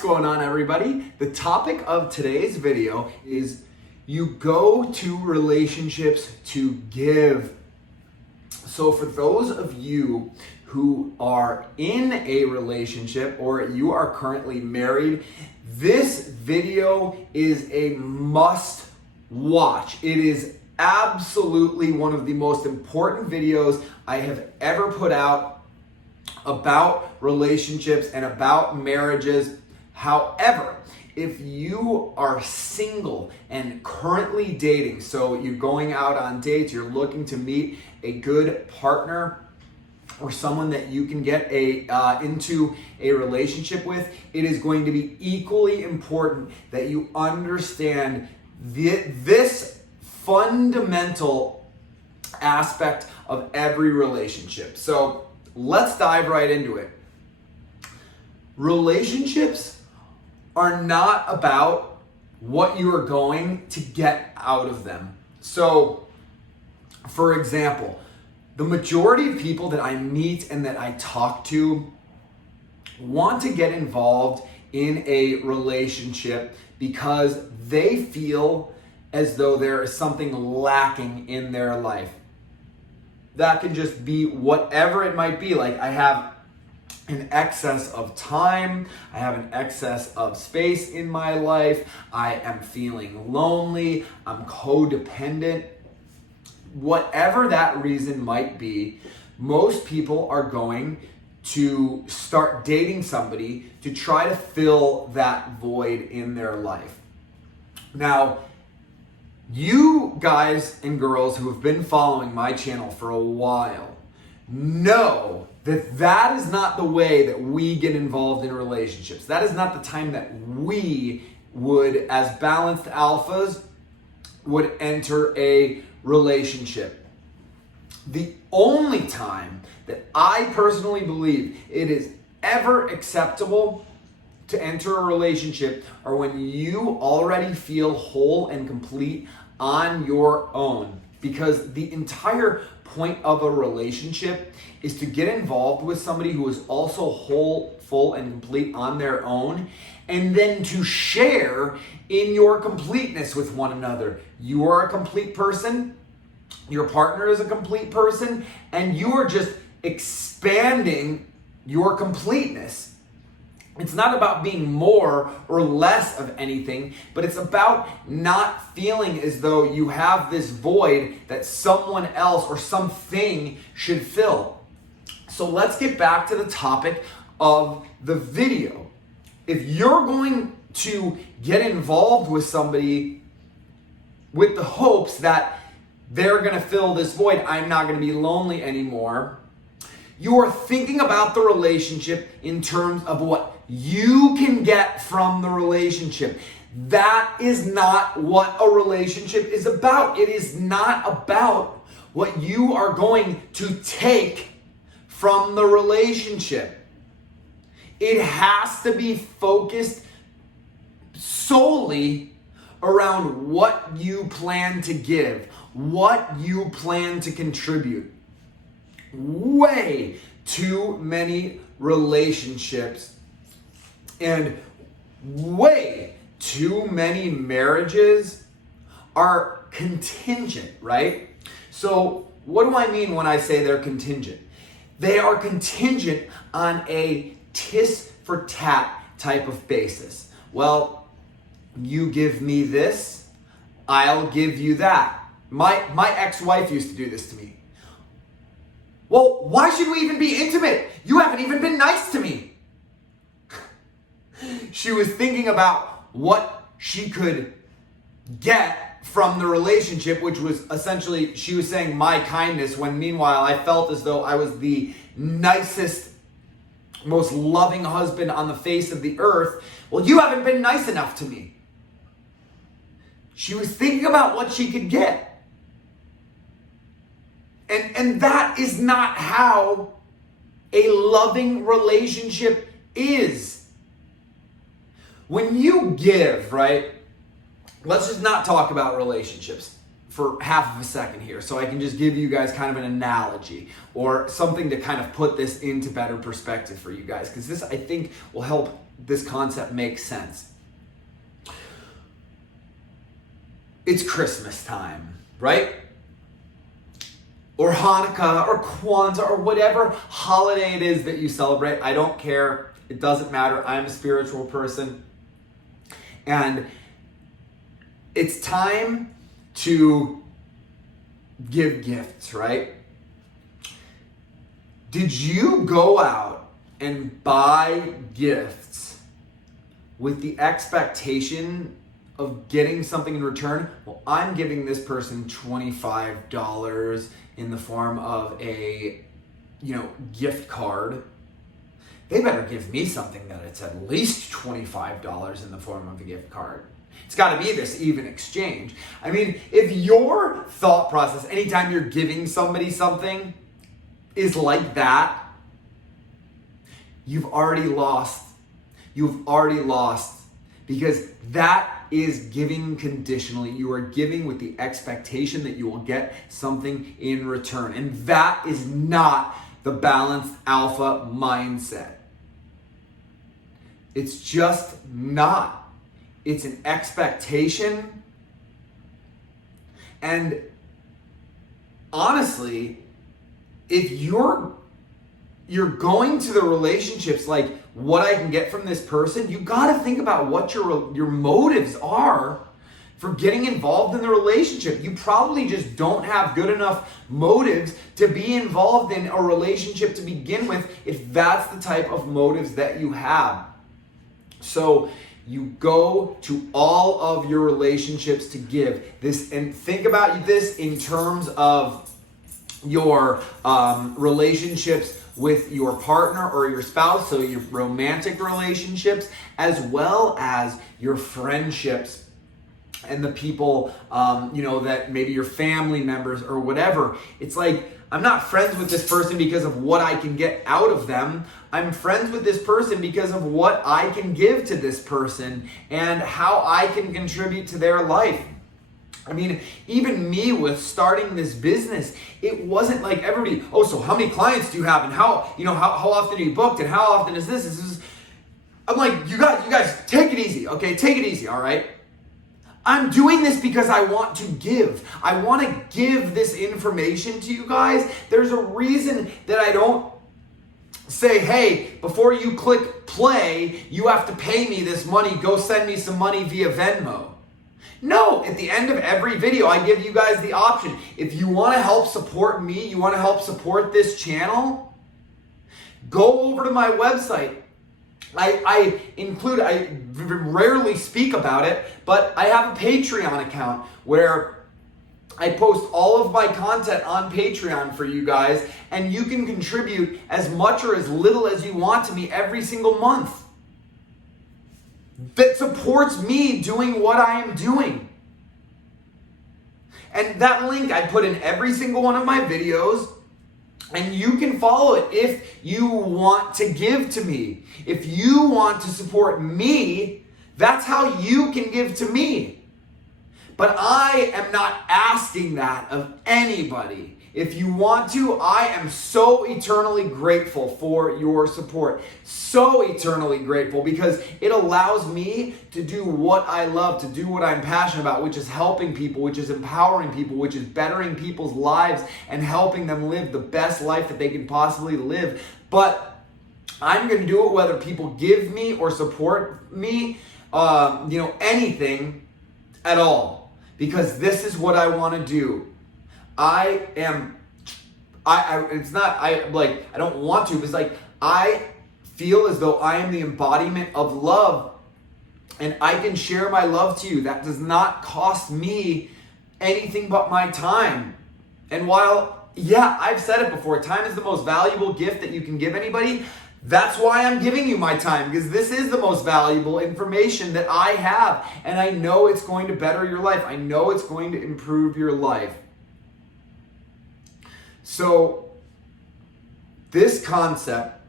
going on, everybody? The topic of today's video is you go to relationships to give. So for those of you who are in a relationship or you are currently married, this video is a must watch. It is absolutely one of the most important videos I have ever put out about relationships and about marriages. However, if you are single and currently dating, so you're going out on dates, you're looking to meet a good partner or someone that you can get into a relationship with, it is going to be equally important that you understand this fundamental aspect of every relationship. So let's dive right into it. Relationships are not about what you are going to get out of them. So, for example, the majority of people that I meet and that I talk to want to get involved in a relationship because they feel as though there is something lacking in their life. That can just be whatever it might be. Like, I have an excess of time, I have an excess of space in my life, I am feeling lonely, I'm codependent. Whatever that reason might be, most people are going to start dating somebody to try to fill that void in their life. Now, you guys and girls who have been following my channel for a while know that that is not the way that we get involved in relationships. That is not the time that we would, as balanced alphas, would enter a relationship. The only time that I personally believe it is ever acceptable to enter a relationship are when you already feel whole and complete on your own. Because the entire point of a relationship is to get involved with somebody who is also whole, full, and complete on their own, and then to share in your completeness with one another. You are a complete person, your partner is a complete person, and you are just expanding your completeness. It's not about being more or less of anything, but it's about not feeling as though you have this void that someone else or something should fill. So let's get back to the topic of the video. If you're going to get involved with somebody with the hopes that they're going to fill this void, I'm not going to be lonely anymore, you are thinking about the relationship in terms of what you can get from the relationship. That is not what a relationship is about. It is not about what you are going to take from the relationship. It has to be focused solely around what you plan to give, what you plan to contribute. Way too many relationships and way too many marriages are contingent, right? So what do I mean when I say they're contingent? They are contingent on a tis for tat type of basis. Well, you give me this, I'll give you that. My ex-wife used to do this to me. Well, why should we even be intimate? You haven't even been nice to me. She was thinking about what she could get from the relationship, which was essentially, she was saying my kindness, when meanwhile I felt as though I was the nicest, most loving husband on the face of the earth. Well, you haven't been nice enough to me. She was thinking about what she could get. And that is not how a loving relationship is. When you give, right? Let's just not talk about relationships. for half of a second here so I can just give you guys kind of an analogy or something to kind of put this into better perspective for you guys, because this, I think, will help this concept make sense. It's Christmas time, right? Or Hanukkah or Kwanzaa or whatever holiday it is that you celebrate. I don't care. It doesn't matter. I'm a spiritual person. And it's time to give gifts, right? Did you go out and buy gifts with the expectation of getting something in return? Well, I'm giving this person $25 in the form of a, gift card. They better give me something that it's at least $25 in the form of a gift card. It's got to be this even exchange. I mean, if your thought process, anytime you're giving somebody something, is like that, you've already lost. You've already lost, because that is giving conditionally. You are giving with the expectation that you will get something in return. And that is not the balanced alpha mindset. It's just not. It's an expectation. And honestly, if you're going to the relationships like what I can get from this person, you got to think about what your motives are for getting involved in the relationship. You probably just don't have good enough motives to be involved in a relationship to begin with, if that's the type of motives that you have. So you go to all of your relationships to give this, and think about this in terms of your relationships with your partner or your spouse, so your romantic relationships, as well as your friendships and the people, that maybe your family members or whatever. It's like, I'm not friends with this person because of what I can get out of them. I'm friends with this person because of what I can give to this person and how I can contribute to their life. I mean, even me with starting this business, it wasn't like everybody, so how many clients do you have, and how often are you booked, and how often is this? I'm like, you guys, take it easy, okay? Take it easy, all right? I'm doing this because I want to give. I want to give this information to you guys. There's a reason that I don't say, hey, before you click play, you have to pay me this money. Go send me some money via Venmo. No, at the end of every video, I give you guys the option. If you want to help support me, you want to help support this channel, go over to my website. I rarely speak about it, but I have a Patreon account where I post all of my content on Patreon for you guys, and you can contribute as much or as little as you want to me every single month. That supports me doing what I am doing. And that link I put in every single one of my videos, and you can follow it if you want to give to me. If you want to support me, that's how you can give to me. But I am not asking that of anybody. If you want to, I am so eternally grateful for your support. So eternally grateful, because it allows me to do what I love, to do what I'm passionate about, which is helping people, which is empowering people, which is bettering people's lives and helping them live the best life that they can possibly live. But I'm going to do it whether people give me or support me, anything at all, because this is what I want to do. I don't want to, but it's like, I feel as though I am the embodiment of love, and I can share my love to you. That does not cost me anything but my time. And while, I've said it before, time is the most valuable gift that you can give anybody. That's why I'm giving you my time, because this is the most valuable information that I have, and I know it's going to better your life. I know it's going to improve your life. So this concept,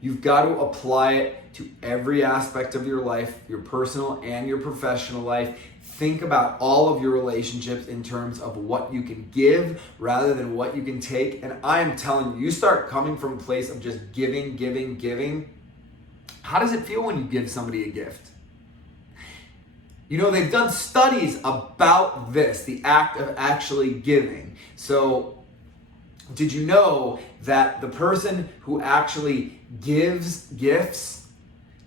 you've got to apply it to every aspect of your life, your personal and your professional life. think about all of your relationships in terms of what you can give rather than what you can take. And I am telling you, you start coming from a place of just giving, giving, giving. How does it feel when you give somebody a gift? You know, they've done studies about this, the act of actually giving. So, did you know that the person who actually gives gifts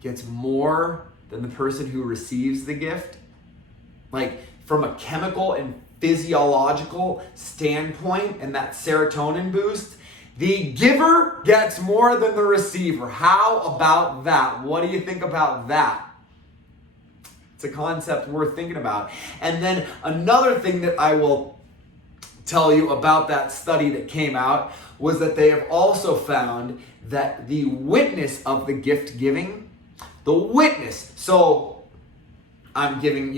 gets more than the person who receives the gift? Like, from a chemical and physiological standpoint and that serotonin boost, the giver gets more than the receiver. How about that? What do you think about that? It's a concept worth thinking about. And then another thing that I will tell you about that study that came out was that they have also found that the witness of the gift giving, the witness, so I'm giving,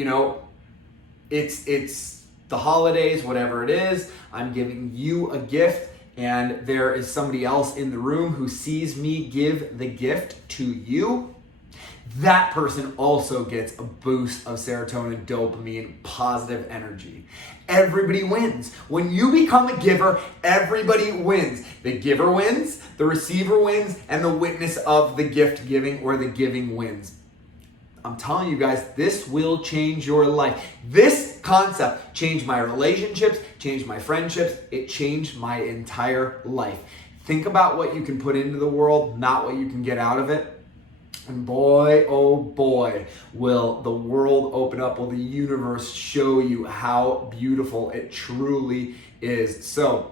it's the holidays, whatever it is, I'm giving you a gift, and there is somebody else in the room who sees me give the gift to you. That person also gets a boost of serotonin, dopamine, positive energy. Everybody wins. When you become a giver, everybody wins. The giver wins, the receiver wins, and the witness of the gift giving or the giving wins. I'm telling you guys, this will change your life. This concept changed my relationships, changed my friendships, it changed my entire life. Think about what you can put into the world, not what you can get out of it. And boy, oh boy, will the world open up, will the universe show you how beautiful it truly is. So,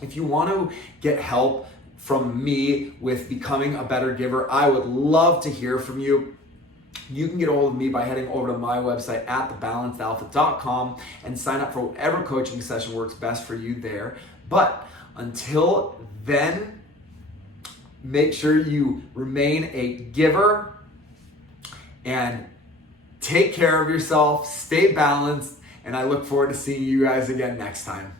if you want to get help from me with becoming a better giver, I would love to hear from you. You can get a hold of me by heading over to my website at thebalancedalpha.com and sign up for whatever coaching session works best for you there. But until then, make sure you remain a giver and take care of yourself, stay balanced, and I look forward to seeing you guys again next time.